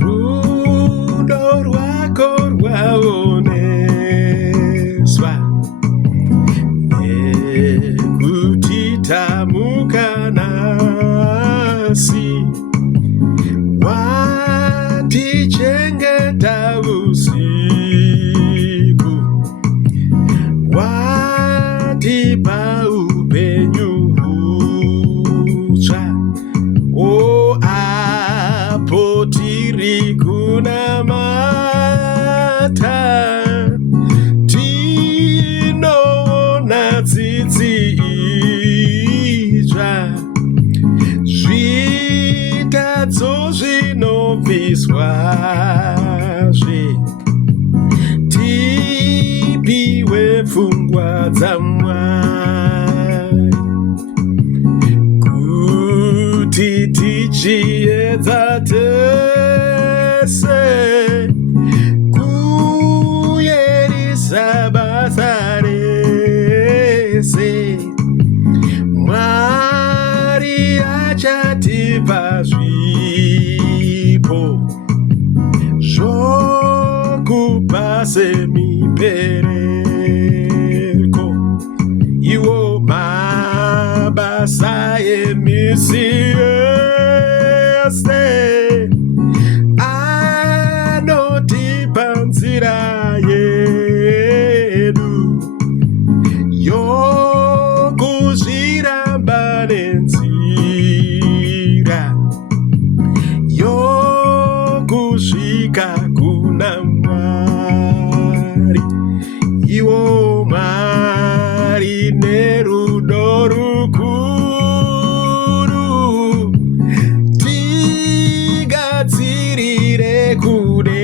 Rudo rwako rwaoneswa nekutitambuka nasi, watichengeta usiku, watipa upenyu hutsva. O apo tiri kunamata, tinoona tsitsi itsva, zvitadzo zvinobviswazve, tipiwe pfungwa dzaMwari kuti tichiedza tese kuyerisa basa rese Mwari achatipa zvipo zvokupa semipereko, iwo mabasa emisi yese anotipa nzira yedu yokuzviramba nenzira yokusvika kuna Mwari. Iwo Mwari nerudo rukuru, tigadzirire kudenga